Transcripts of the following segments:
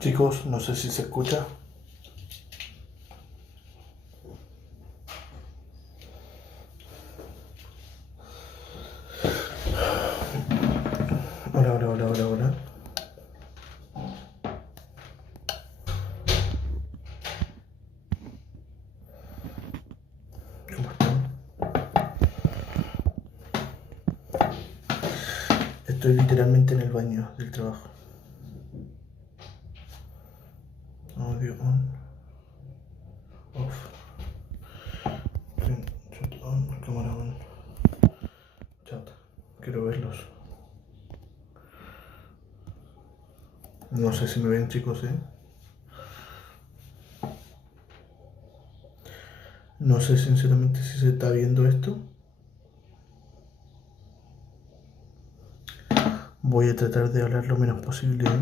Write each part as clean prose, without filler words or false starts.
Chicos, no sé si se escucha. Hola, hola, hola, hola, hola. ¿Cómo están? Estoy literalmente en el baño del trabajo. Audio on. Off. Chat on. Cámara on. Chat. Quiero verlos. No sé si me ven, chicos, ¿eh? No sé sinceramente si se está viendo esto. Voy a tratar de hablar lo menos posible, ¿eh?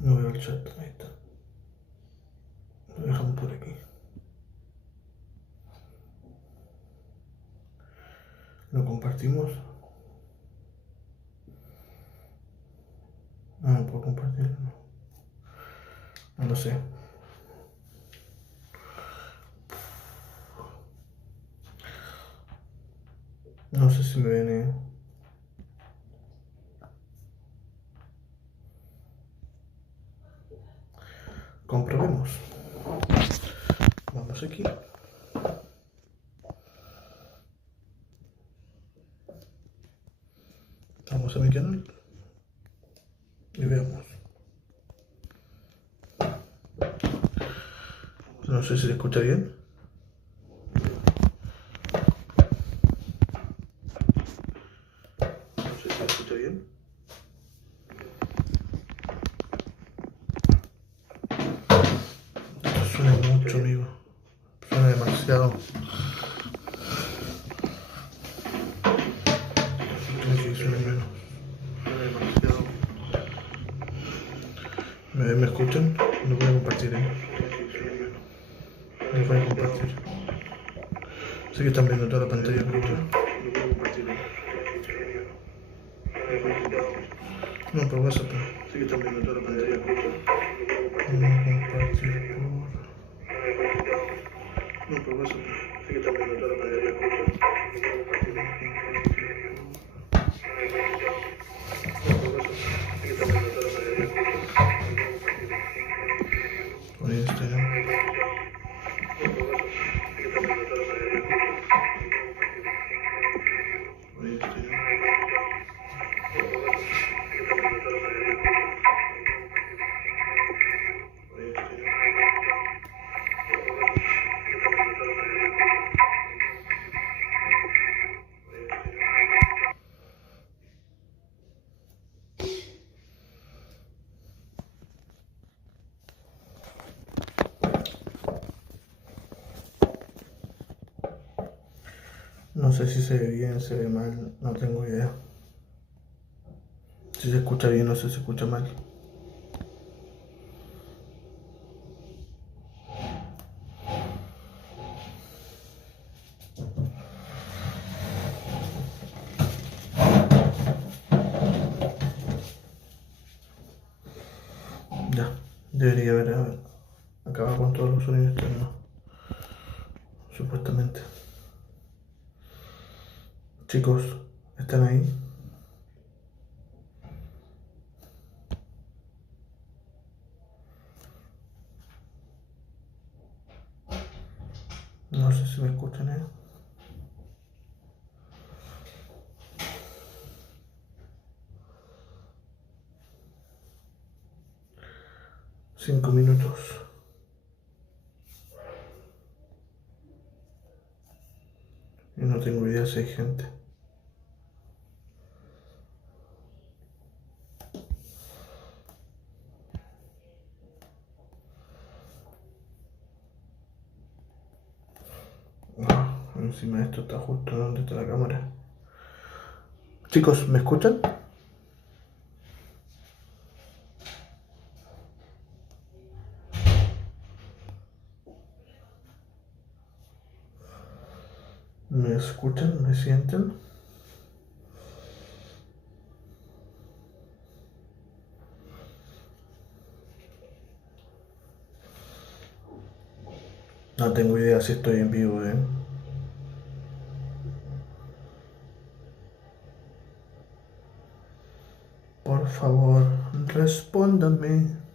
No veo el chat. Ahí está. Lo dejamos por aquí. Lo compartimos. No puedo compartirlo. No lo sé. No sé si me ven, ¿eh? Comprobemos. Vamos aquí. Vamos a mi canal. Y veamos. No sé si se escucha bien. No sé si se escucha bien. Esto suena mucho, amigo. Suena demasiado. Tiene que suene menos. Suena demasiado. ¿Me escuchan? Lo voy a compartir, ¿eh? Lo voy a compartir. Sé que están viendo toda la pantalla, pero bueno. Lo voy a compartir, ¿eh? No, por WhatsApp. Sí que están viendo toda la pantalla. Lo voy a compartir por... No, por WhatsApp. Sí que están viendo toda la pantalla. Lo voy a compartir. No, por WhatsApp. Sí que están viendo toda la pantalla. Por Instagram. No, por WhatsApp. Sí que están viendo toda la pantalla. Por Instagram. No sé si se ve bien, se ve mal, no tengo idea. Si se escucha bien o si se escucha mal. Ya, debería haber acabado con todos los sonidos externos. Supuestamente. Chicos, ¿están ahí? No sé si me escuchan, ¿eh? Cinco minutos. Y no tengo idea si hay gente. Encima de esto está justo donde está la cámara. Chicos, ¿me escuchan? ¿Me escuchan? ¿Me sienten? No tengo idea si estoy en vivo, ¿eh? Por favor, respóndame.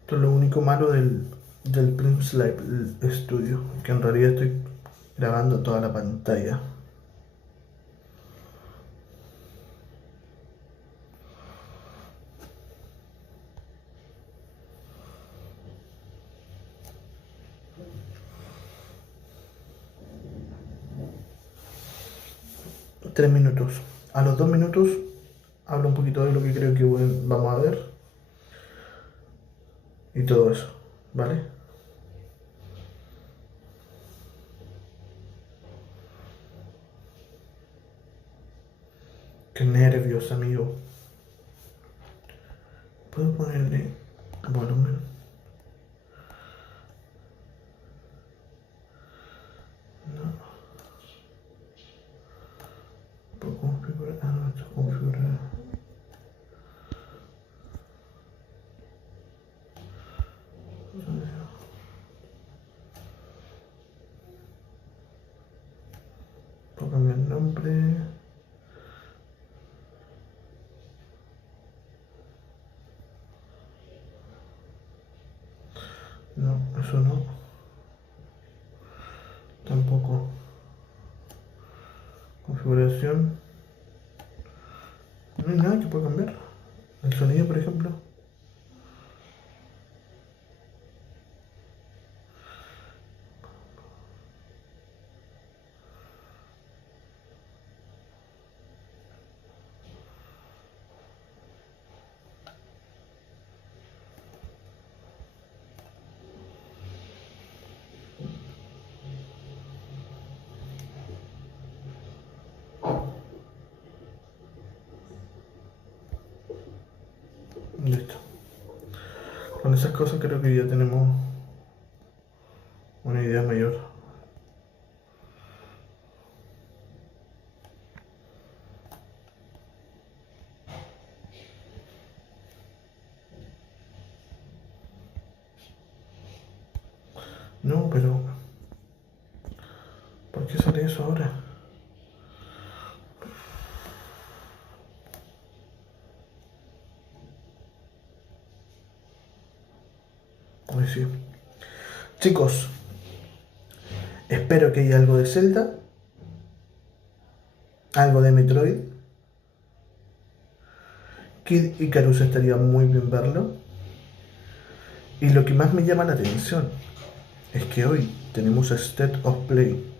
Esto es lo único malo del Prince Live Studio, que en realidad estoy grabando toda la pantalla. Tres minutos. A los 2 minutos hablo un poquito de lo que creo que vamos a ver. Y todo eso, ¿vale? Qué nervios, amigo. ¿Puedo ponerle volumen? No. ¿Puedo configurar? Ah, no, esto es configurar. Puedo cambiar el nombre. No, eso no. Tampoco. Configuración. No hay nada que pueda cambiar. El sonido, por ejemplo. Listo. Con esas cosas creo que ya tenemos una idea mayor. No, pero ¿por qué sale eso ahora? Pues sí. Chicos, espero que haya algo de Zelda, algo de Metroid. Kid Icarus estaría muy bien verlo. Y lo que más me llama la atención es que hoy tenemos State of Play.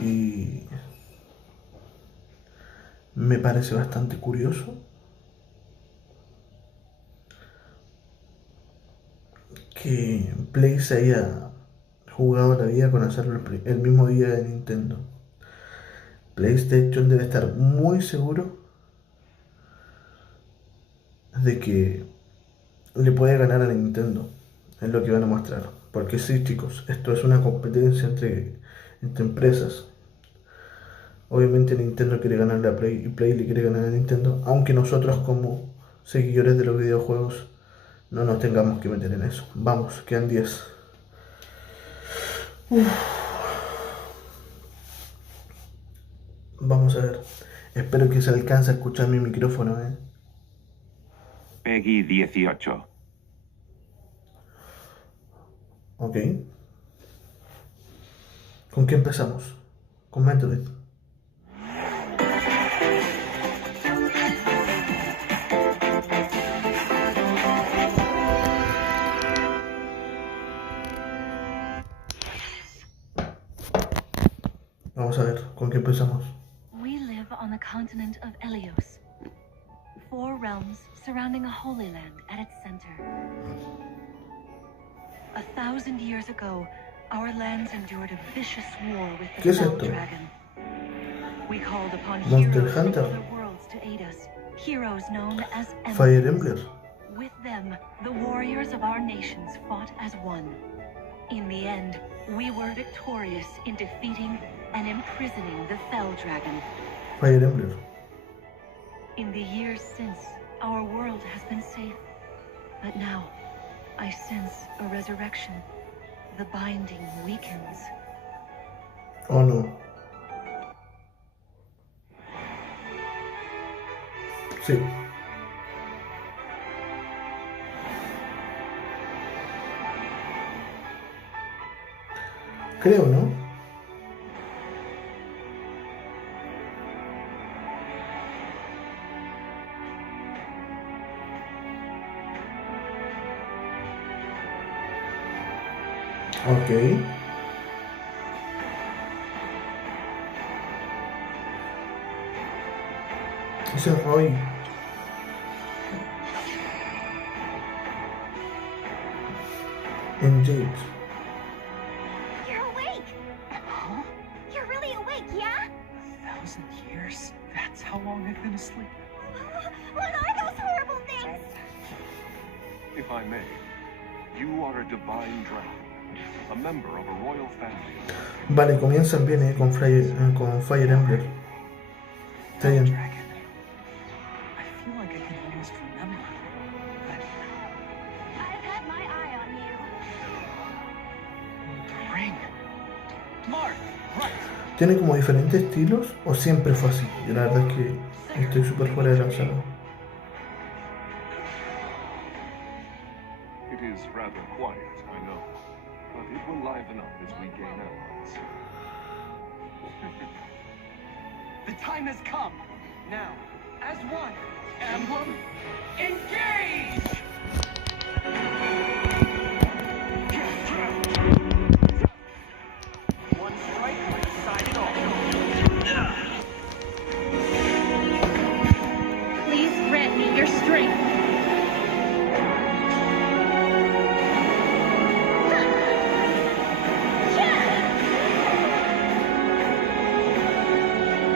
Y me parece bastante curioso que Play se haya jugado la vida con hacerlo el mismo día de Nintendo. PlayStation debe estar muy seguro de que le puede ganar a Nintendo. Es lo que van a mostrar. Porque sí, chicos, esto es una competencia entre empresas. Obviamente Nintendo quiere ganarle a Play y Play le quiere ganar a Nintendo, aunque nosotros como seguidores de los videojuegos no nos tengamos que meter en eso. Vamos, quedan 10. Vamos a ver. Espero que se alcance a escuchar mi micrófono, Peggy 18. Ok. ¿Con qué empezamos? Con Metroid. Vamos a ver, ¿con qué empezamos? We live on the continent of Elios. 4 realms surrounding a holy land at its center. 1,000 years ago, our lands endured a vicious war with ¿Qué the es Fell esto? Dragon. We called upon Monster heroes from Hunter. other worlds to aid us, heroes known as Fire enemies. Emblem. With them, the warriors of our nations fought as one. In the end, we were victorious in defeating and imprisoning the Fell Dragon. Fire Emblem. In the years since, our world has been safe. But now, I sense a resurrection. The binding weakens. Oh no. Sí. Creo, ¿no? Ok. Ese es Roy. En Jade. You're awake! Huh? You're really awake, yeah? 1,000 years? That's how long I've been asleep. What are those horrible things? If I may, you are a divine dragon, a member of a royal family. Vale, comienzan bien, con Fire Emblem. Está bien. Dragon. I feel like I can almost remember. But I've had my eye on you. the ring. Mark, right. ¿Tiene como diferentes estilos o siempre fue así? Yo la verdad es que estoy súper fuera de la saga. It is rather quiet, I know, but it will liven up as we gain allies. The time has come. Now, as one, emblem, engage! One strike, sign it off. Please grant me your strength.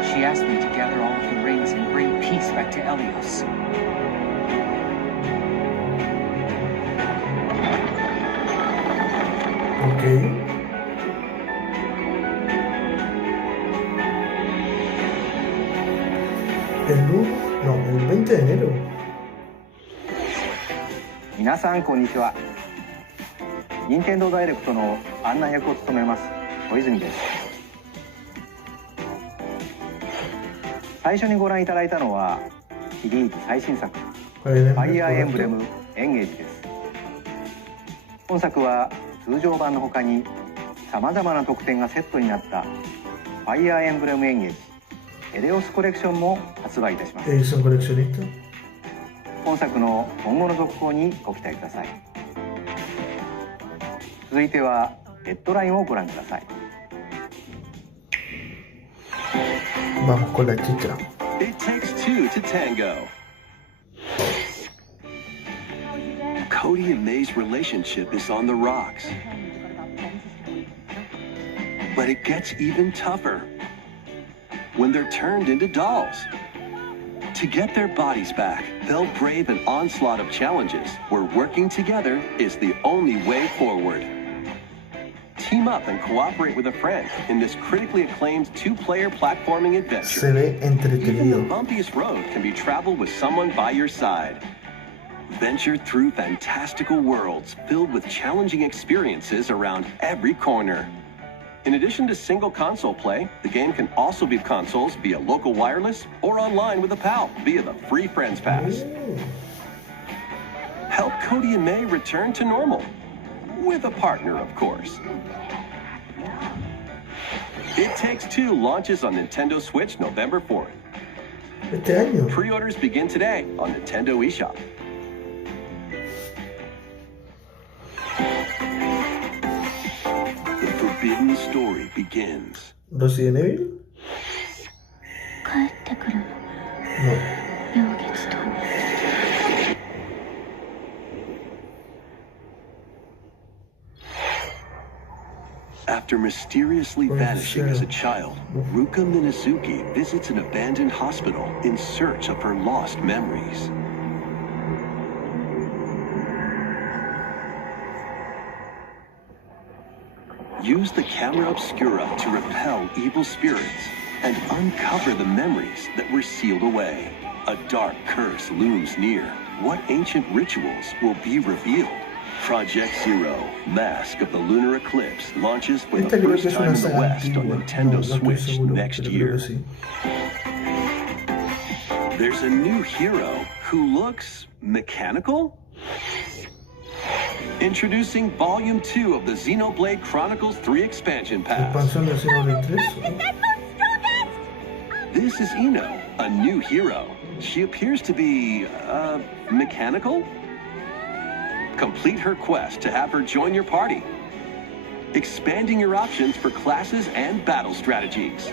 She asked me to gather all of the rings and bring peace back to Elios. Ok. El 20 de enero. 皆さんこんにちは。任天堂ダイレクトの案内役を務めます小泉です。最初にご覧いただいたのはシリーズ最新作ファイアーエンブレムエンゲージです。本作は通常版の他にさまざまな特典がセットになったファイアーエンブレムエンゲージエレオスコレクションも発売いたします。 Edición coleccionista. 本作の今後の続行にご期待ください。続いてはデッドラインをご覧ください。 Vamos con la chicha. It takes two to tango. Cody and May's relationship is on the rocks. But it gets even tougher when they're turned into dolls. To get their bodies back, they'll brave an onslaught of challenges where working together is the only way forward. Team up and cooperate with a friend in this critically acclaimed two-player platforming Se adventure. ve Even the entretenido. bumpiest road can be traveled with someone by your side. Venture through fantastical worlds filled with challenging experiences around every corner. In addition to single console play, the game can also be consoles via local wireless or online with a pal via the free Friends Pass. Help Cody and May return to normal. With a partner, of course. It Takes Two launches on Nintendo Switch November 4th. Este año. Pre-orders begin today on Nintendo eShop. The forbidden story begins. Resident Evil. 帰ってくるの。 No. 陽月と。 Resident After mysteriously vanishing as a child, Ruka Minazuki visits an abandoned hospital in search of her lost memories. Use the camera obscura to repel evil spirits and uncover the memories that were sealed away. A dark curse looms near. What ancient rituals will be revealed? Project Zero, Mask of the Lunar Eclipse, launches for the first time in the West on Nintendo Switch next year. There's a new hero who looks mechanical? Introducing Volume 2 of the Xenoblade Chronicles 3 expansion pass. This is Ino, a new hero. She appears to be, mechanical? Complete her quest to have her join your party, expanding your options for classes and battle strategies.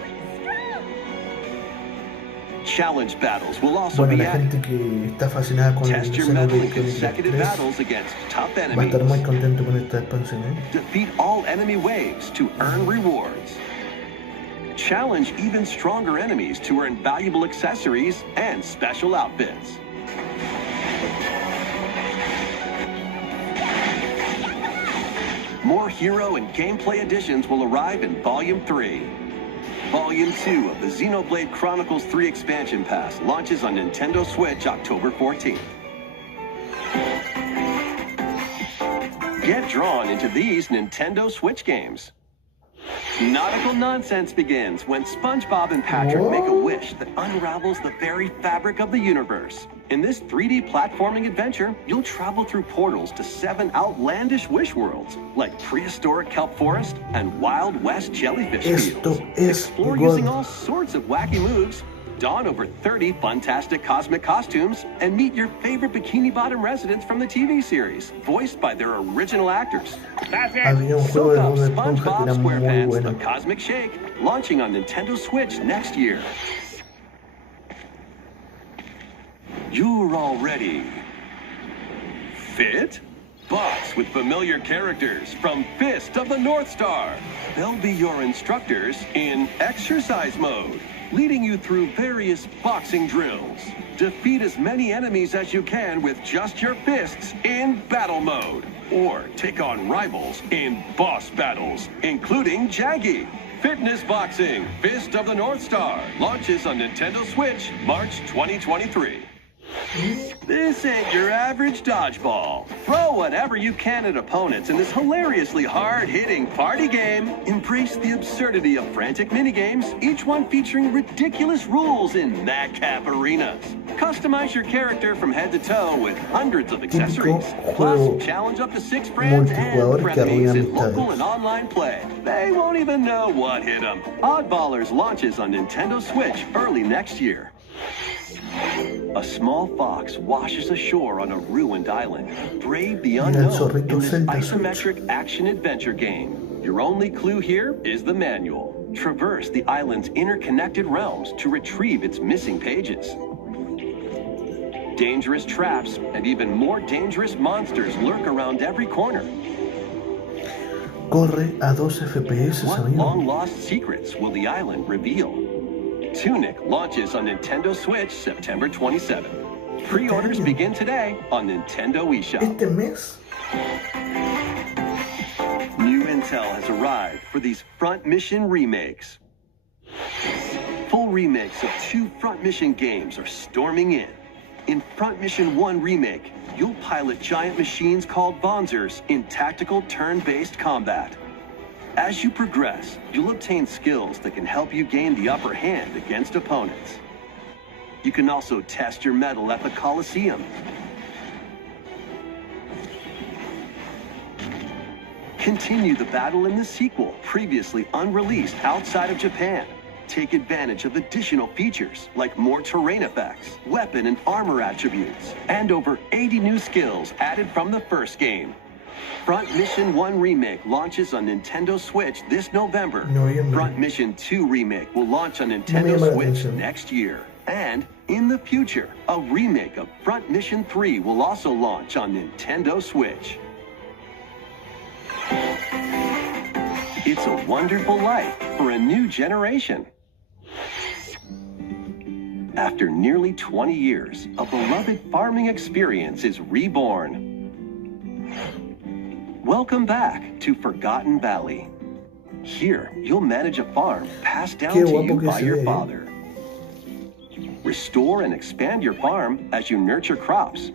Challenge battles will also be added. Test your mettle in consecutive battles against tough enemies. Defeat all enemy waves to earn rewards. Challenge even stronger enemies to earn valuable accessories and special outfits. More hero and gameplay additions will arrive in Volume 3. Volume 2 of the Xenoblade Chronicles 3 expansion pass launches on Nintendo Switch October 14th. Get drawn into these Nintendo Switch games. Nautical nonsense begins when SpongeBob and Patrick make a wish that unravels the very fabric of the universe. In this 3D platforming adventure, you'll travel through portals to 7 outlandish wish worlds, like prehistoric kelp forest and Wild West jellyfish fields. Explore using all sorts of wacky moves, don over 30 fantastic cosmic costumes, and meet your favorite Bikini Bottom residents from the TV series, voiced by their original actors. Soak up SpongeBob SquarePants The Cosmic Shake, launching on Nintendo Switch next year. You're already fit? Box with familiar characters from Fist of the North Star. They'll be your instructors in exercise mode, leading you through various boxing drills. Defeat as many enemies as you can with just your fists in battle mode. Or take on rivals in boss battles, including Jaggy. Fitness Boxing, Fist of the North Star, launches on Nintendo Switch, March 2023. This ain't your average dodgeball. Throw whatever you can at opponents in this hilariously hard-hitting party game. Embrace the absurdity of frantic minigames, each one featuring ridiculous rules in madcap arenas. Customize your character from head to toe with hundreds of accessories. Plus, challenge up to 6 friends and frenemies in local and online play. They won't even know what hit them. Oddballers launches on Nintendo Switch early next year. A small fox washes ashore on a ruined island. Brave the unknown in this isometric action-adventure game. Your only clue here is the manual. Traverse the island's interconnected realms to retrieve its missing pages. Dangerous traps and even more dangerous monsters lurk around every corner. Corre a 12 FPS, What amigo. long-lost secrets will the island reveal? Tunic launches on Nintendo Switch September 27th. Pre-orders begin today on Nintendo eShop. Este mes, New intel has arrived for these Front Mission remakes. Full remakes of 2 Front Mission games are storming in. In Front Mission 1 Remake, you'll pilot giant machines called Bonzers in tactical turn-based combat. As you progress, you'll obtain skills that can help you gain the upper hand against opponents. You can also test your mettle at the Coliseum. Continue the battle in the sequel, previously unreleased outside of Japan. Take advantage of additional features like more terrain effects, weapon and armor attributes, and over 80 new skills added from the first game. Front Mission 1 Remake launches on Nintendo Switch this November. Front Mission 2 Remake will launch on Nintendo Switch next year. And in the future, a remake of Front Mission 3 will also launch on Nintendo Switch. It's a wonderful life for a new generation. After nearly 20 years, a beloved farming experience is reborn. Welcome back to Forgotten Valley. Here, you'll manage a farm passed down to you by your father. Restore and expand your farm as you nurture crops,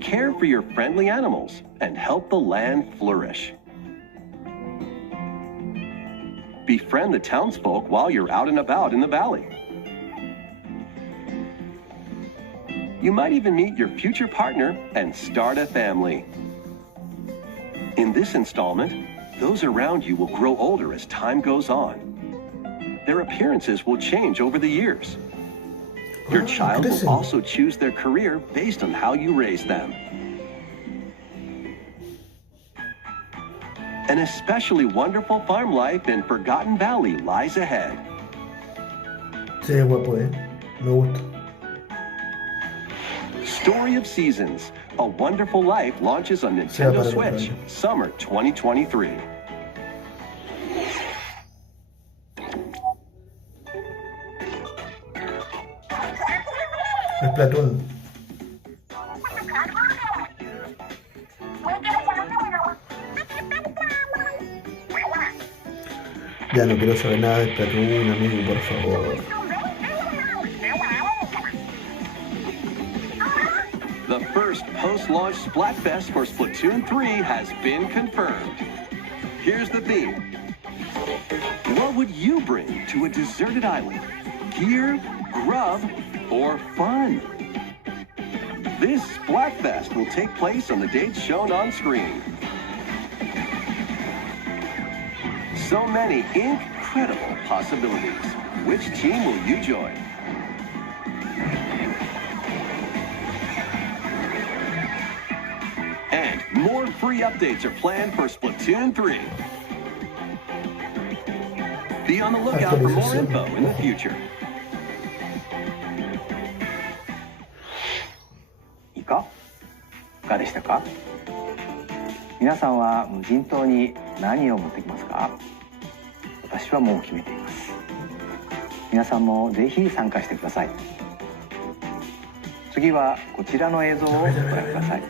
care for your friendly animals, and help the land flourish. Befriend the townsfolk while you're out and about in the valley. You might even meet your future partner and start a family. In this installment, those around you will grow older as time goes on. Their appearances will change over the years. Your child will also choose their career based on how you raise them. An especially wonderful farm life in Forgotten Valley lies ahead. Sí, guapo, me gusta. Story of Seasons, A Wonderful Life launches on Nintendo Switch, summer 2023. Splatoon. Ya no quiero saber nada de Splatoon, amigo, por favor. The first post-launch Splatfest for Splatoon 3 has been confirmed. Here's the theme. What would you bring to a deserted island? Gear, grub, or fun? This Splatfest will take place on the dates shown on screen. So many incredible possibilities. Which team will you join? And more free updates are planned for Splatoon 3. Be on the lookout for more info in the future. いかがでしたか？皆さんは無人島に何を持ってきますか？私はもう決めています。皆さんもぜひ参加してください。次はこちらの映像をご覧ください。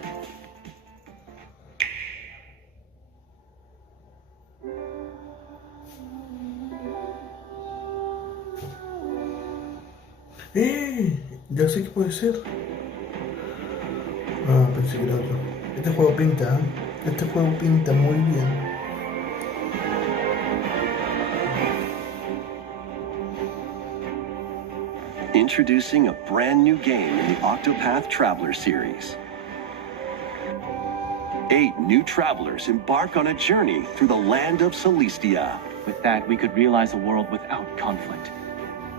Ya sé que puede ser. Ah, pensé que era otro. Este juego pinta, ¿eh? Este juego pinta muy bien. Introducing a brand new game in the Octopath Traveler series. 8 new travelers embark on a journey through the land of Celestia. With that, we could realize a world without conflict,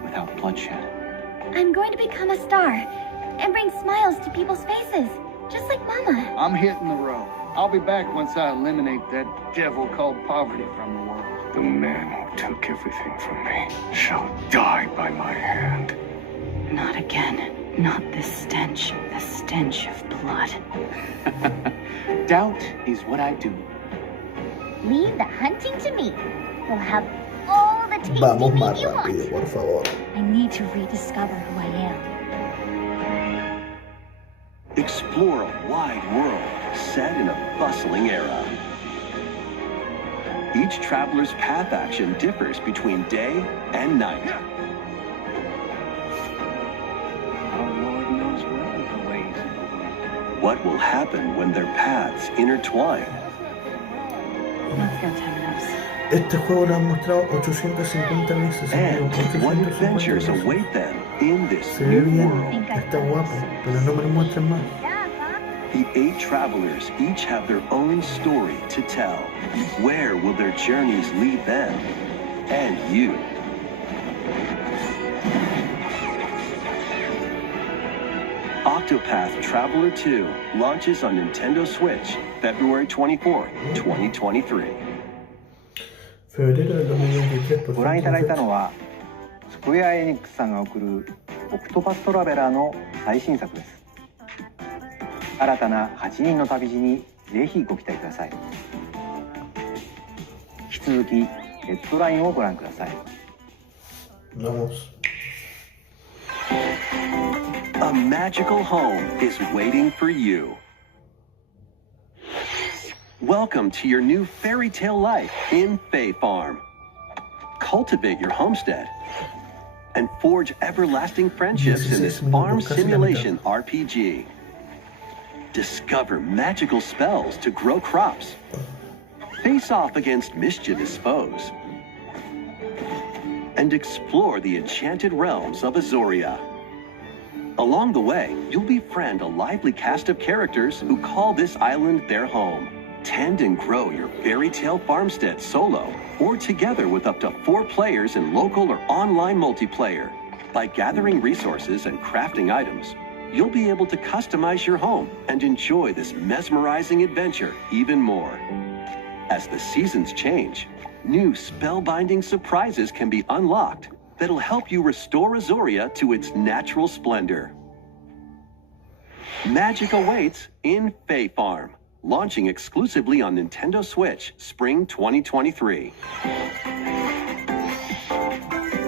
without bloodshed. I'm going to become a star and bring smiles to people's faces, just like Mama. I'm hitting the road. I'll be back once I eliminate that devil called poverty from the world. The man who took everything from me shall die by my hand. Not again. Not this stench. The stench of blood. Doubt is what I do. Leave the hunting to me. You'll have all the tasty Vamos meat más you rápido, want. por favor. I need to rediscover who I am. Explore a wide world set in a bustling era. Each traveler's path action differs between day and night. Our Lord knows well the ways of the world. What will happen when their paths intertwine? Let's go, Temenos. Este juego lo han mostrado 850 veces. And what 850 adventures veces. await them in this Se ve new bien, world? está guapo, pero no me lo muestren más. The 8 travelers each have their own story to tell. Where will their journeys lead them and you? Octopath Traveler 2 launches on Nintendo Switch February 24th, 2023. febrero del 2023. ご覧いただいたのはスクエアエニックスさんが送るオクトパストラベラーの最新作です。新たな8人の旅路にぜひご期待ください。引き続きヘッドラインをご覧ください。 Vamos. A magical home is waiting for you. Welcome to your new fairy tale life in Fae Farm. Cultivate your homestead and forge everlasting friendships in this farm simulation RPG. Discover magical spells to grow crops. Face off against mischievous foes. And explore the enchanted realms of Azoria. Along the way, you'll befriend a lively cast of characters who call this island their home. Tend and grow your fairy tale farmstead solo or together with up to 4 players in local or online multiplayer. By gathering resources and crafting items, you'll be able to customize your home and enjoy this mesmerizing adventure even more. As the seasons change, new spellbinding surprises can be unlocked that'll help you restore Azoria to its natural splendor. Magic awaits in Fae Farm, launching exclusively on Nintendo Switch Spring 2023.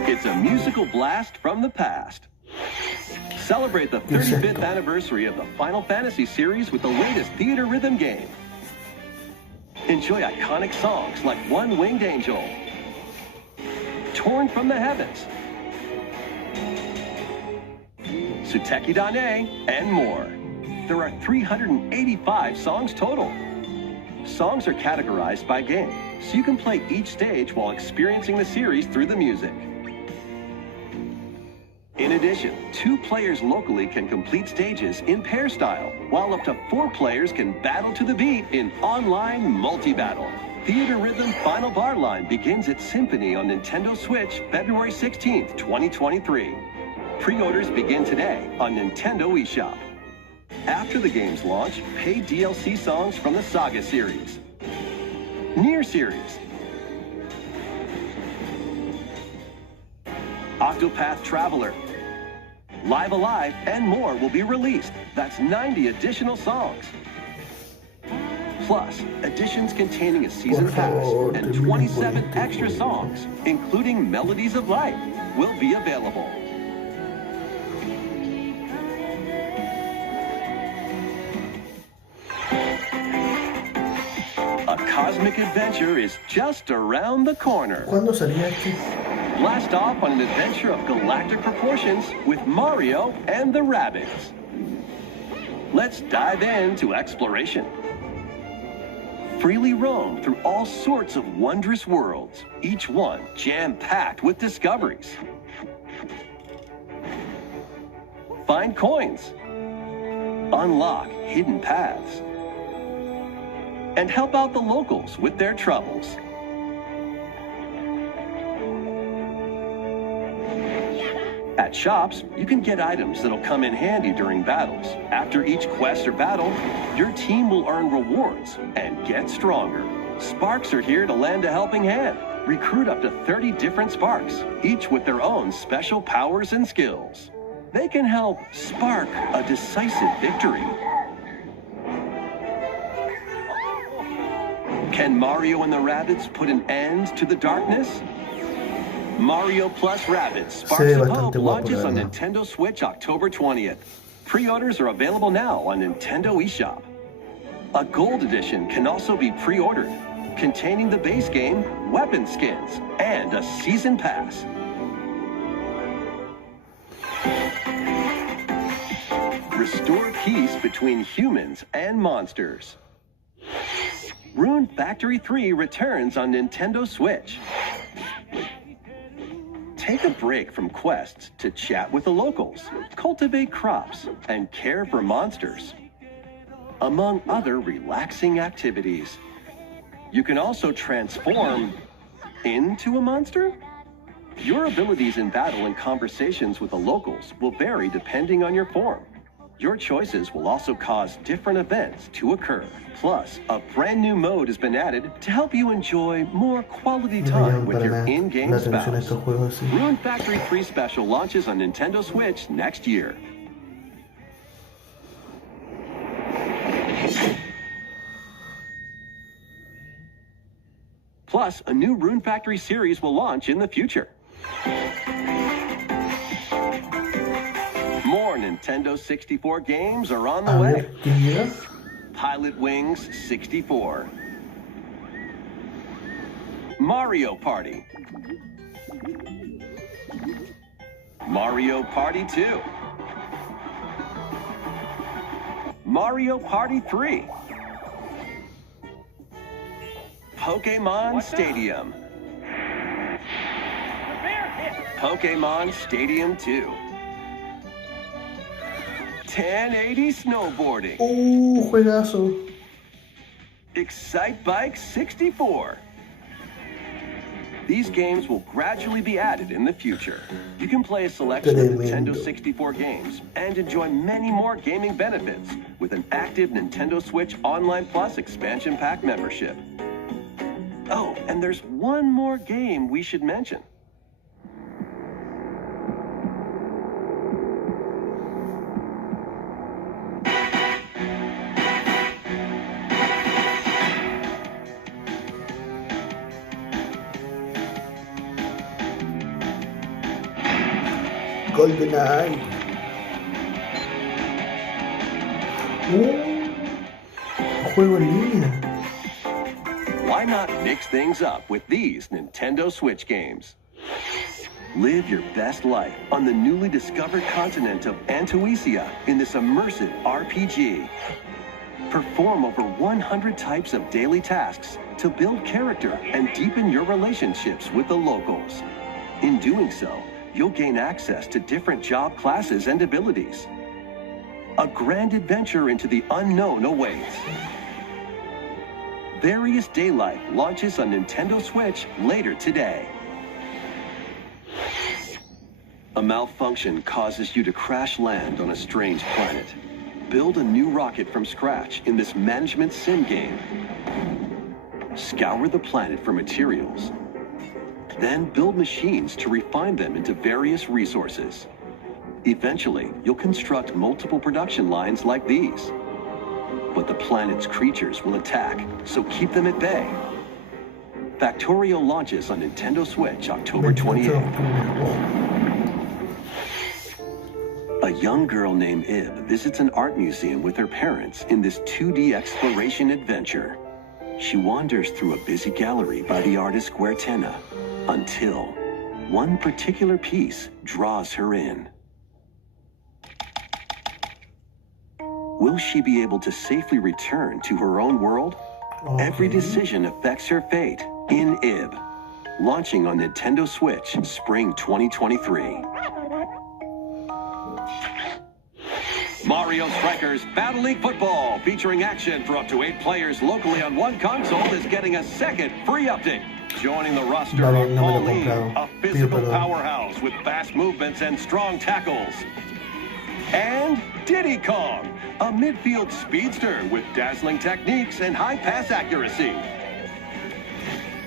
It's a musical blast from the past. Celebrate the 35th anniversary of the Final Fantasy series with the latest theater rhythm game. Enjoy iconic songs like One Winged Angel, Torn from the Heavens, Suteki Dane, and more. There are 385 songs total. Songs are categorized by game, so you can play each stage while experiencing the series through the music. In addition, 2 players locally can complete stages in pair style, while up to 4 players can battle to the beat in online multi-battle. Theater Rhythm Final Bar Line begins its symphony on Nintendo Switch February 16th, 2023. Pre-orders begin today on Nintendo eShop. After the game's launch, pay DLC songs from the Saga series, Nier series, Octopath Traveler, Live Alive, and more will be released. That's 90 additional songs. Plus, editions containing a season pass and 27 extra songs, including Melodies of Light, will be available. A cosmic adventure is just around the corner. ¿Cuándo salía este? Blast off on an adventure of galactic proportions with Mario and the Rabbids. Let's dive into exploration. Freely roam through all sorts of wondrous worlds, each one jam-packed with discoveries. Find coins, unlock hidden paths, and help out the locals with their troubles. At shops, you can get items that'll come in handy during battles. After each quest or battle, your team will earn rewards and get stronger. Sparks are here to lend a helping hand. Recruit up to 30 different Sparks, each with their own special powers and skills. They can help spark a decisive victory. Can Mario and the Rabbids put an end to the darkness? Mario plus Rabbids Sparks of Hope launches on Nintendo Switch October 20th. Pre-orders are available now on Nintendo eShop. A Gold Edition can also be pre-ordered, containing the base game, weapon skins, and a season pass. Restore peace between humans and monsters. Rune Factory 3 returns on Nintendo Switch. Take a break from quests to chat with the locals, cultivate crops, and care for monsters, among other relaxing activities. You can also transform into a monster? Your abilities in battle and conversations with the locals will vary depending on your form. Your choices will also cause different events to occur. Plus, a brand new mode has been added to help you enjoy more quality time with your in-game spouse. Rune Factory 3 Special launches on Nintendo Switch next year. Plus, Plus, a new Rune Factory series will launch in the future. More Nintendo 64 games are on the way. Pilot Wings 64. Mario Party. Mario Party 2. Mario Party 3. Pokemon Stadium. Pokemon Stadium 2. 1080 snowboarding. Juegazo. Excite Bike 64. These games will gradually be added in the future. You can play a selection of Nintendo 64 games and enjoy many more gaming benefits with an active Nintendo Switch Online Plus expansion pack membership. Oh, and there's one more game we should mention. GoldenEye. Juego en línea. Why not mix things up with these Nintendo Switch games? Live your best life on the newly discovered continent of Antoisia in this immersive RPG. Perform over 100 types of daily tasks to build character and deepen your relationships with the locals. In doing so, you'll gain access to different job classes and abilities. A grand adventure into the unknown awaits. Various Daylight launches on Nintendo Switch later today. A malfunction causes you to crash land on a strange planet. Build a new rocket from scratch in this management sim game. Scour the planet for materials. Then build machines to refine them into various resources. Eventually, you'll construct multiple production lines like these. But the planet's creatures will attack, so keep them at bay. Factorio launches on Nintendo Switch October 28th. A young girl named Ib visits an art museum with her parents in this 2D exploration adventure. She wanders through a busy gallery by the artist Guertena until one particular piece draws her in. Will she be able to safely return to her own world? Every decision affects her fate in Ib. Launching on Nintendo Switch Spring 2023. Mario Strikers Battle League Football, featuring action for up to 8 players locally on one console, is getting a second free update. Joining the roster are Pauline, a physical powerhouse with fast movements and strong tackles. And Diddy Kong, a midfield speedster with dazzling techniques and high pass accuracy.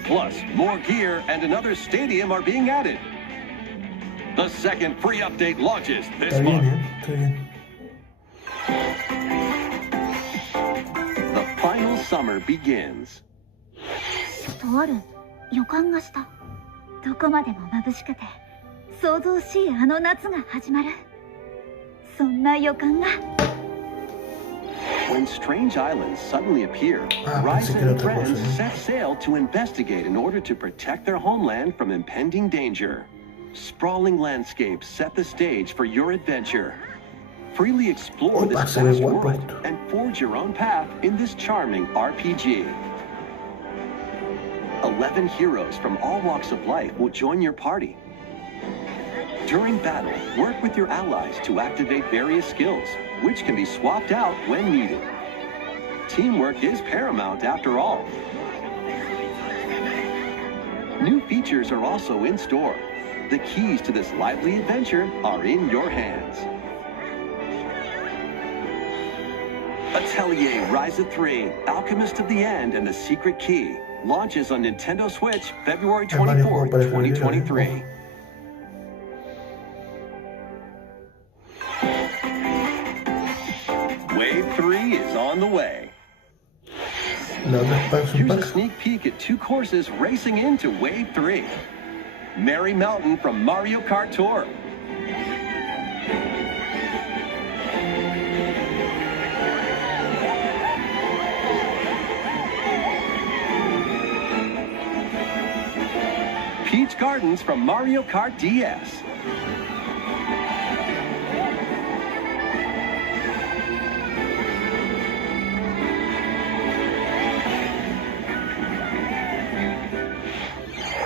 Plus, more gear and another stadium are being added. The second free update launches this month. The final summer begins. とある予感がした。どこまでも眩しくて想像しいあの夏が始まる。そんな予感が。When strange islands suddenly appear, Ryza and friends set sail to investigate in order to protect their homeland from impending danger. Sprawling landscapes set the stage for your adventure. Freely explore this vast world and forge your own path in this charming RPG. 11 heroes from all walks of life will join your party. During battle, work with your allies to activate various skills, which can be swapped out when needed. Teamwork is paramount after all. New features are also in store. The keys to this lively adventure are in your hands. Atelier Ryza 3, Alchemist of the End and the Secret Key launches on Nintendo Switch February 24th, 2023. Wave 3 is on the way. La otra expansion Here's a pack. sneak peek at 2 courses racing into Wave 3. Merry Mountain from Mario Kart Tour. Peach Gardens from Mario Kart DS.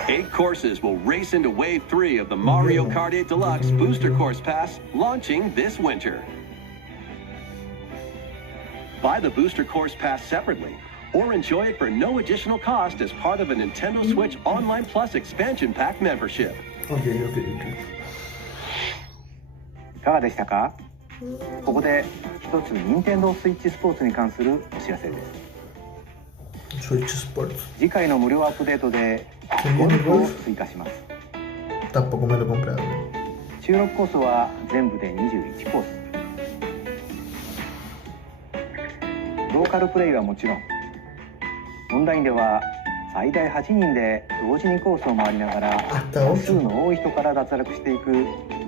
Eight courses will race into Wave 3 of the Mario Kart 8 Deluxe Booster Course Pass, launching this winter. Buy the Booster Course Pass separately, or enjoy it for no additional cost as part of a Nintendo Switch Online Plus Expansion Pack membership. Ok. いかがでしたか？ここで一つ任天堂スイッチスポーツに関するお知らせです。Switch Sports. 次回の無料アップデートで ¿Se ゴ viene ルフを golf? 追加します。 Tampoco me lo he comprado. 収録コースは全部で21コース。ローカルプレイはもちろん、オンラインでは最大8人で同時にコースを回りながらHasta 数 8. の多い人から脱落していく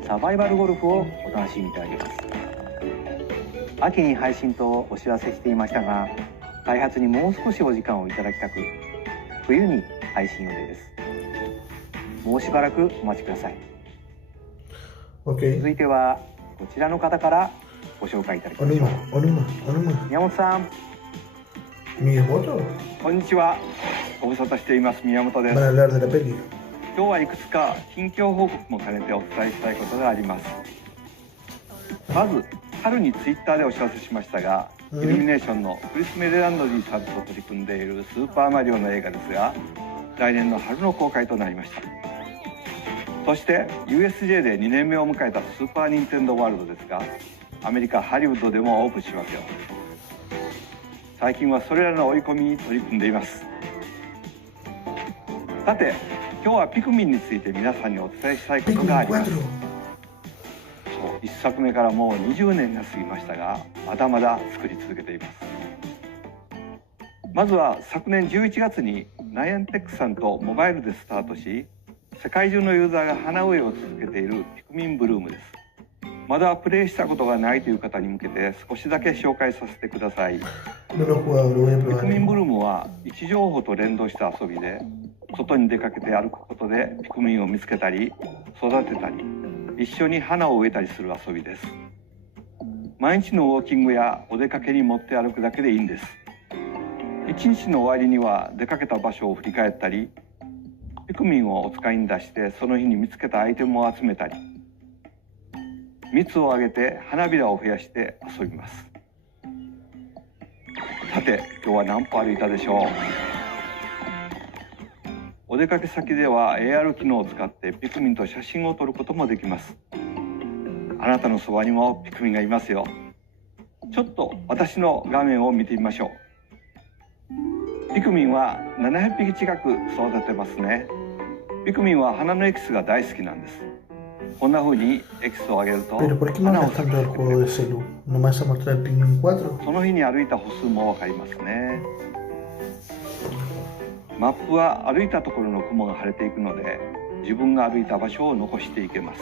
サバイバルゴルフをお楽しみいただけます。秋に配信とお知らせしていましたが、開発にもう少しお時間をいただきたく、冬に配信予定です。もうしばらくお待ちください。 Ok. 続いてはこちらの方からご紹介いただきましょう。 Onuma. 宮本さん、 Miyamoto. こんにちは。ご無沙汰しています宮本です。 Van a hablar de la peli. 今日はいくつか近況報告も兼ねてお伝えしたいことがあります。まず春にツイッターでお知らせしましたが、イルミネーションのクリス・メレランドリーさんと取り組んでいるスーパーマリオの映画ですが、来年の春の公開となりました。そして USJ で2年目を迎えたスーパーニンテンドーワールドですが、アメリカハリウッドでもオープンしますよ。最近はそれらの追い込みに取り組んでいます。さて今日はピクミンについて皆さんにお伝えしたいことがあります。1作目からもう20年が過ぎましたが、まだまだ作り続けています。まずは昨年11月にナイアンテックさんとモバイルでスタートし、世界中のユーザーが花植えを続けているピクミンブルームです。まだプレイしたことがないという方に向けて少しだけ紹介させてください。ピ No lo he jugado, lo voy a ク probar. ミンブルームは位置情報と連動した遊びで、外に出かけて歩くことでピクミンを見つけたり育てたり、一緒に花を植えたりする遊びです。毎日のウォーキングやお出かけに持って歩くだけでいいんです。一日の終わりには出かけた場所を振り返ったり、ピクミンをお使いに出してその日に見つけたアイテムを集めたり、蜜をあげて花びらを増やして遊びます。さて今日は何歩歩いたでしょう。お出かけ先では AR 機能を使ってピクミンと写真を撮ることもできます。あなたのそばにもピクミンがいますよ。ちょっと私の画面を見てみましょう。ピクミンは700匹近く育てますね。ピクミンは花のエキスが大好きなんです。こんな風にエキスをあげると Pero ¿por qué no 花 me を estás 咲か dando せ el てく juego れ de ます。 celu? ¿No me vas a mostrar el Pikmin 4? その日に歩いた歩数もわかりますね。マップは歩いたところの雲が晴れていくので、自分が歩いた場所を残していけます。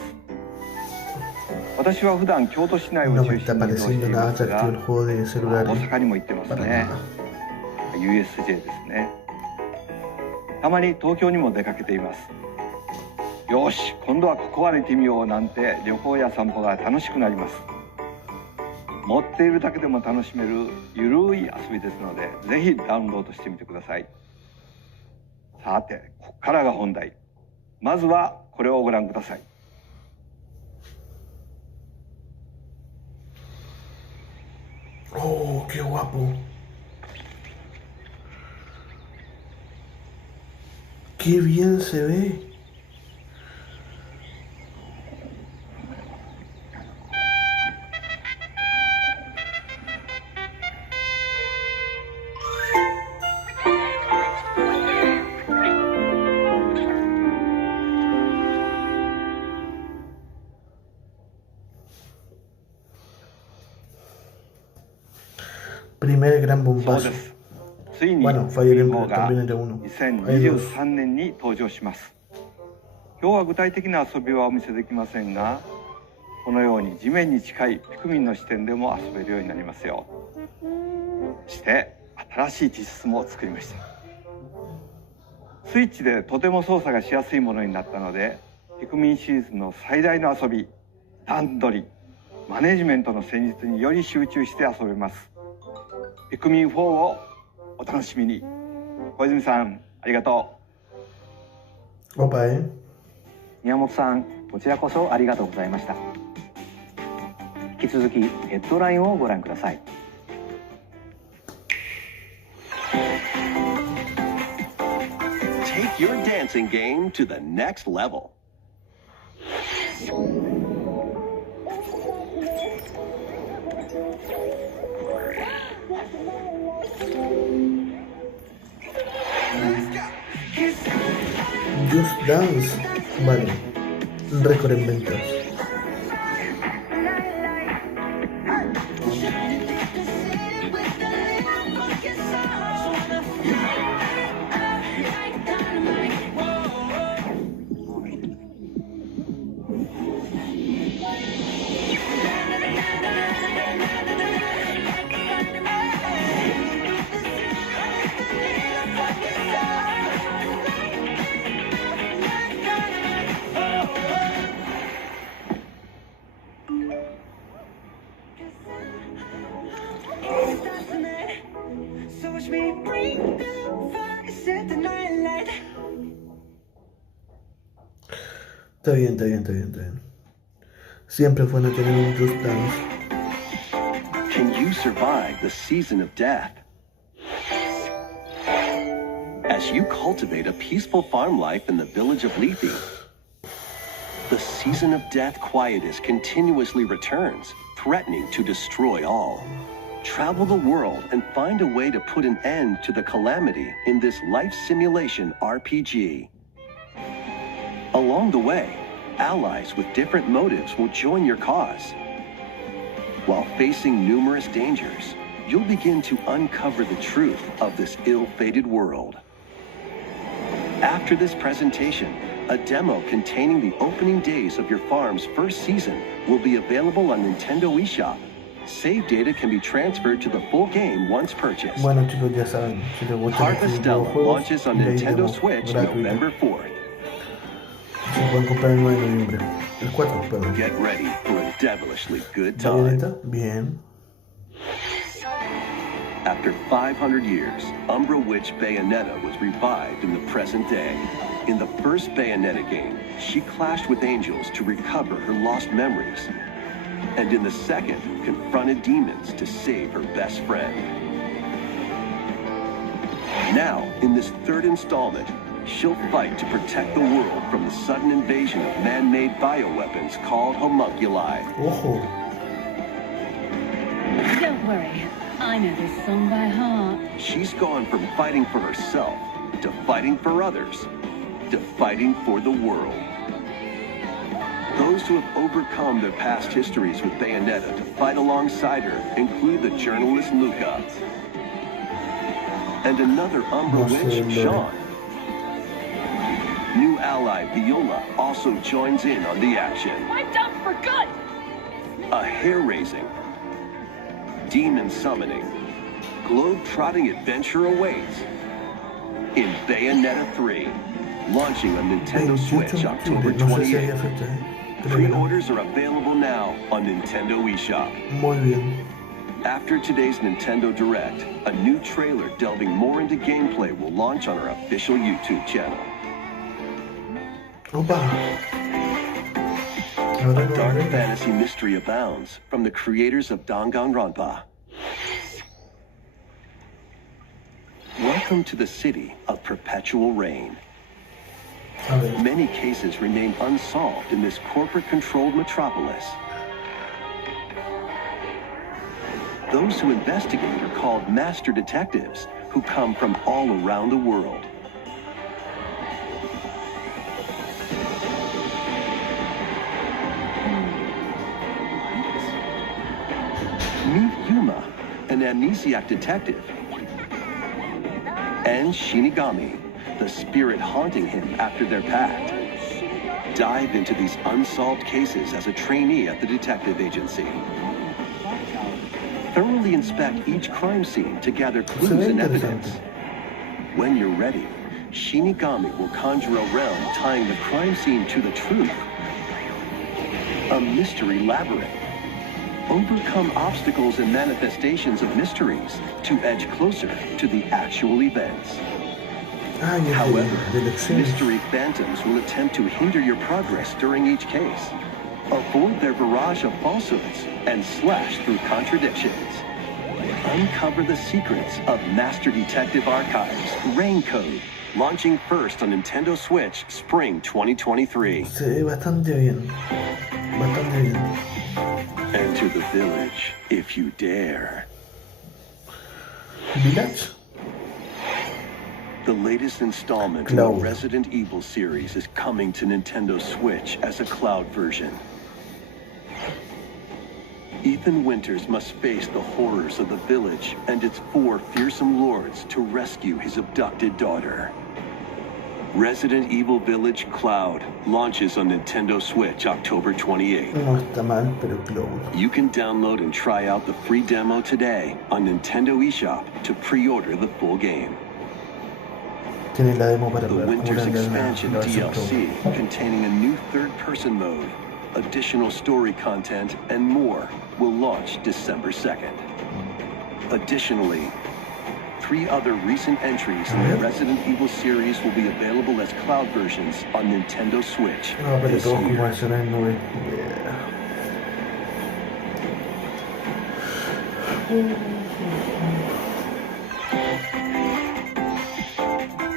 私は普段京都市内を No 中 me 心 está に移動してい pareciendo ま nada すが、 atractivo el juego de 大 celular. 阪にも行ってます Para ね。 nada. USJ ですね。たまに東京にも出かけています。よし、今度はここ歩いてみようなんて旅行や散歩が楽しくなります。持っているだけでも楽しめるゆるい遊びですので、ぜひダウンロードしてみてください。さて、ここからが本題。まずはこれをご覧ください。Oh, qué guapo. Qué bien se ve. Primer gran そう bombazo. です。ついに Bueno, Fire 4 Emblem が también es de uno. Hay dos. 2023年に登場します。今日は具体的な遊びはお見せできませんが、このように地面に近いピクミンの視点でも遊べるようになりますよ。そして新しい実質も作りました。スイッチでとても操作がしやすいものになったので、ピクミンシリーズの最大の遊び、段取り、マネジメントの戦術により集中して遊べます。ピクミン4をお楽しみに。小泉さん、ありがとう。Opa, 宮本さん、こちらこそありがとうございました。引き続きヘッドラインをご覧ください。Take your dancing game to the next level. Just Dance, vale, récord en ventas. Está bien, está bien, está bien, está bien. Siempre es bueno tener un Just Dance. Can you survive the season of death? As you cultivate a peaceful farm life in the village of Lethe, the season of death quietus continuously returns, threatening to destroy all. Travel the world and find a way to put an end to the calamity in this life simulation RPG. Along the way, allies with different motives will join your cause. While facing numerous dangers, you'll begin to uncover the truth of this ill-fated world. After this presentation, a demo containing the opening days of your farm's first season will be available on Nintendo eShop. Save data can be transferred to the full game once purchased. Bueno chicos, ya saben, si les gustan estos Harvestella launches on Nintendo Switch November 4th. Se pueden comprar el 9 de noviembre. El 4, perdón. Get ready for a devilishly good time. Bien. After 500 years, Umbra Witch Bayonetta was revived in the present day. In the first Bayonetta game, she clashed with angels to recover her lost memories. And in the second, confronted demons to save her best friend. Now, in this third installment, she'll fight to protect the world from the sudden invasion of man-made bioweapons called homunculi. Ojo. Don't worry, I know this song by heart. She's gone from fighting for herself, to fighting for others, to fighting for the world. Those who have overcome their past histories with Bayonetta to fight alongside her include the journalist Luca, and another Umbra Witch, Sean. New ally Viola also joins in on the action. I'm done for good! A hair-raising, demon summoning, globe-trotting adventure awaits in Bayonetta 3, launching on Nintendo Switch October 28th. Pre-orders are available now on Nintendo eShop. Muy bien. After today's Nintendo Direct, a new trailer delving more into gameplay will launch on our official YouTube channel. Opa. A dark fantasy mystery abounds from the creators of Danganronpa. Welcome to the city of perpetual rain. Many cases remain unsolved in this corporate-controlled metropolis. Those who investigate are called master detectives, who come from all around the world. Meet Yuma, an amnesiac detective. and Shinigami, the spirit haunting him after their pact. Dive into these unsolved cases as a trainee at the detective agency. Thoroughly inspect each crime scene to gather clues and evidence. When you're ready, Shinigami will conjure a realm tying the crime scene to the truth. A mystery labyrinth. Overcome obstacles and manifestations of mysteries to edge closer to the actual events. However, mystery phantoms will attempt to hinder your progress during each case. Avoid their barrage of falsehoods and slash through contradictions. Uncover the secrets of Master Detective Archives Rain Code, launching first on Nintendo Switch Spring 2023. Se ve bastante bien. Bastante bien. Enter the village if you dare. Village? The latest installment in the Resident Evil series is coming to Nintendo Switch as a cloud version. Ethan Winters must face the horrors of the village and its 4 fearsome lords to rescue his abducted daughter. Resident Evil Village Cloud launches on Nintendo Switch October 28th. No está mal, pero Cloud. You can download and try out the free demo today on Nintendo eShop to pre-order the full game. Tiene la demo para The probar cómo Winter's le dan expansion la versión DLC, containing a new third-person mode, additional story content, and more, will launch December 2nd. Additionally, 3 other recent entries in the Resident Evil series will be available as cloud versions on Nintendo Switch No, pero this todo como year. acción en nube.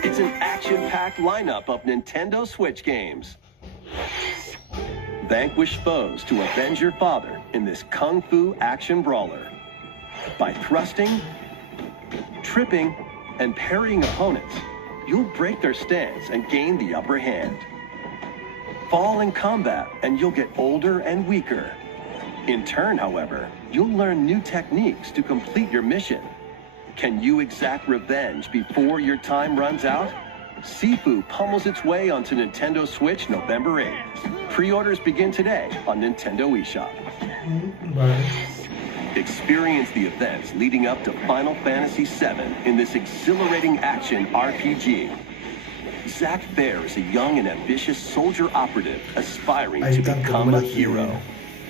It's an action-packed lineup of Nintendo Switch games. Vanquish foes to avenge your father in this kung fu action brawler. By thrusting, tripping, and parrying opponents, you'll break their stance and gain the upper hand. Fall in combat and you'll get older and weaker. In turn, however, you'll learn new techniques to complete your mission. Can you exact revenge before your time runs out? Sifu pummels its way onto Nintendo Switch November 8th. Pre-orders begin today on Nintendo eShop. Experience the events leading up to Final Fantasy VII in this exhilarating action RPG. Zack Fair is a young and ambitious soldier operative aspiring to become a hero.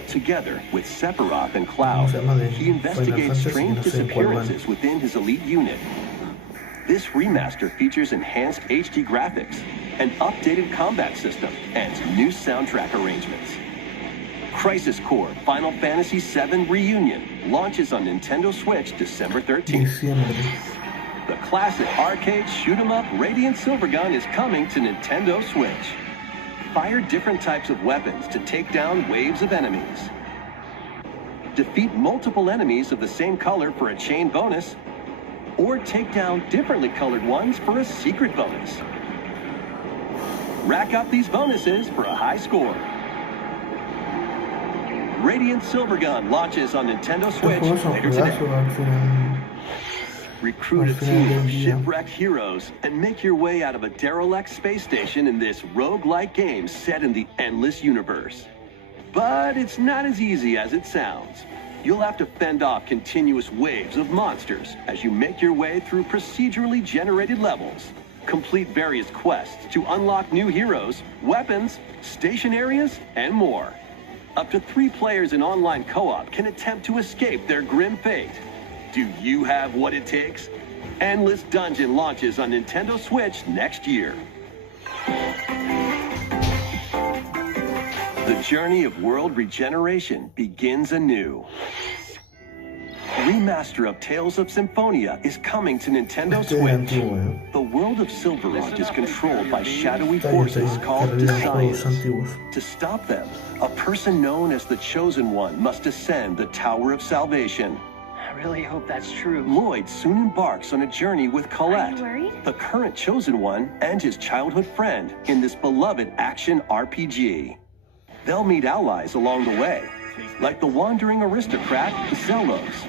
Together with Sephiroth and Cloud, he investigates strange disappearances within his elite unit. This remaster features enhanced HD graphics, an updated combat system, and new soundtrack arrangements. Crisis Core Final Fantasy VII Reunion launches on Nintendo Switch December 13th. The classic arcade shoot-'em-up Radiant Silvergun is coming to Nintendo Switch. Fire different types of weapons to take down waves of enemies. Defeat multiple enemies of the same color for a chain bonus, or take down differently colored ones for a secret bonus. Rack up these bonuses for a high score. Radiant Silvergun launches on Nintendo Switch later today. Recruit a team of shipwrecked heroes and make your way out of a derelict space station in this roguelike game set in the endless universe. But it's not as easy as it sounds. You'll have to fend off continuous waves of monsters as you make your way through procedurally generated levels, complete various quests to unlock new heroes, weapons, station areas, and more. Up to 3 players in online co-op can attempt to escape their grim fate. Do you have what it takes? Endless Dungeon launches on Nintendo Switch next year. The journey of world regeneration begins anew. Remaster of Tales of Symphonia is coming to Nintendo Switch. The world of Silverrock is controlled by shadowy forces called Descience. To stop them, a person known as the Chosen One must ascend the Tower of Salvation. I really hope that's true. Lloyd soon embarks on a journey with Colette, Are you worried? the current Chosen One, and his childhood friend in this beloved action RPG. They'll meet allies along the way, like the wandering aristocrat Zelos.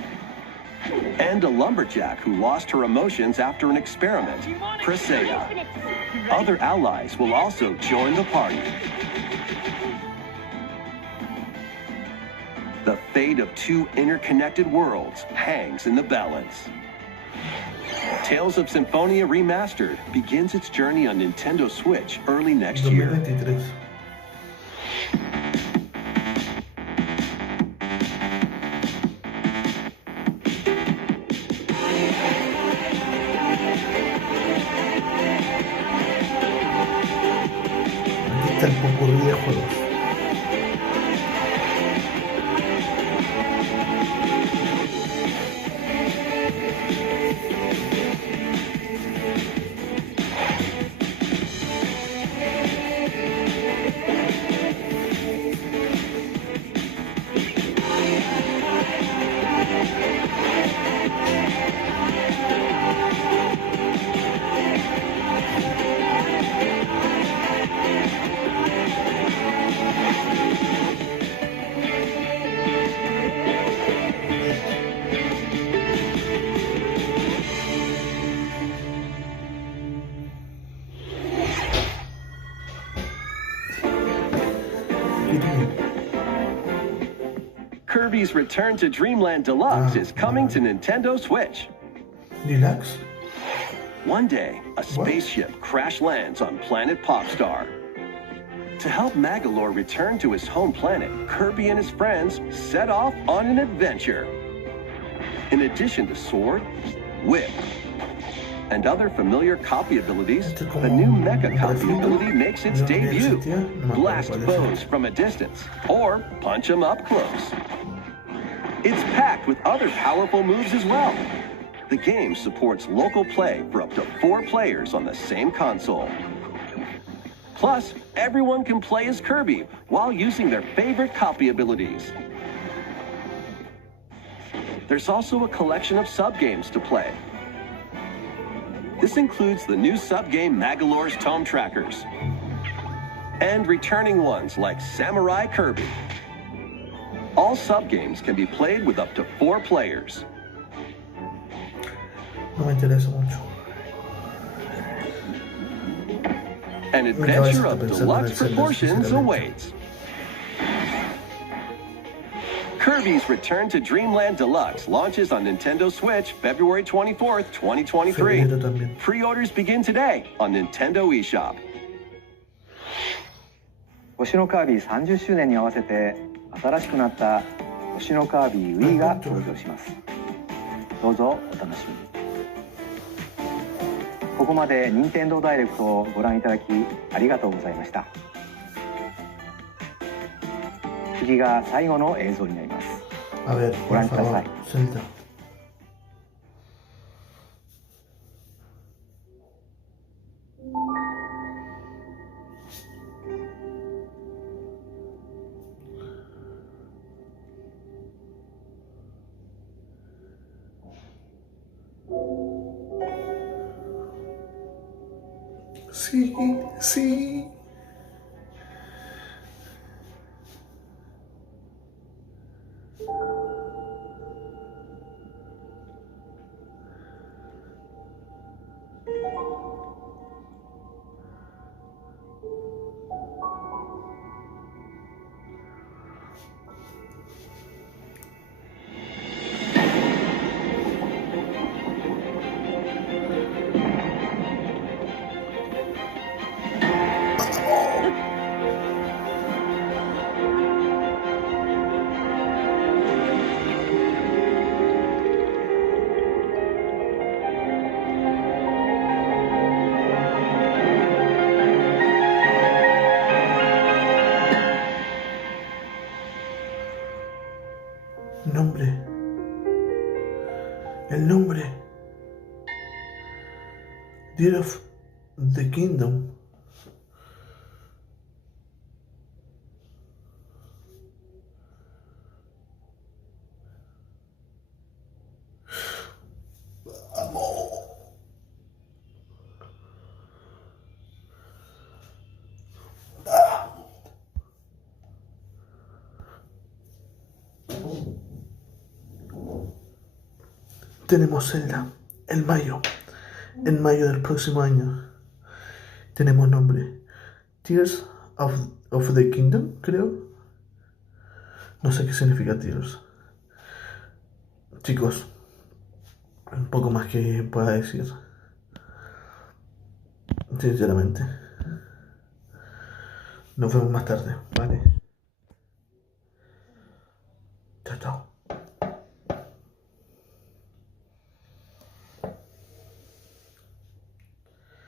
and a lumberjack who lost her emotions after an experiment, Presea. Other allies will also join the party. The fate of two interconnected worlds hangs in the balance. Tales of Symphonia Remastered begins its journey on Nintendo Switch early next year. 2023. Aquí está el popurrí de juegos. Kirby's Return to Dreamland Deluxe is coming to Nintendo Switch. Deluxe. One day, a spaceship crash lands on planet Popstar. To help Magalore return to his home planet, Kirby and his friends set off on an adventure. In addition to sword, whip, and other familiar copy abilities, the new mecha copy ability makes its debut. Blast foes from a distance, or punch them up close. It's packed with other powerful moves as well. The game supports local play for up to 4 players on the same console. Plus, everyone can play as Kirby while using their favorite copy abilities. There's also a collection of sub-games to play. This includes the new sub-game Magalore's Tome Trackers, and returning ones like Samurai Kirby. All sub-games can be played with up to 4 players. No me interesa mucho. An adventure of deluxe proportions awaits. Kirby's Return to Dreamland Deluxe launches on Nintendo Switch February 24th, 2023. Pre-orders begin today on Nintendo eShop. 星のカービィ30周年に合わせて新しくなった星のカービィ Wii が登場します。どうぞお楽しみに。ここまで任天堂ダイレクトをご覧いただきありがとうございました。次が最後の映像になります。ご覧ください。Sí, sí. Nombre. El nombre. Dear of the Kingdom. tenemos Zelda, en mayo del próximo año. Tenemos nombre, Tears of the Kingdom, creo. No sé qué significa Tears. Chicos, un poco más que pueda decir. Sinceramente. Nos vemos más tarde, ¿vale? Chao, chao.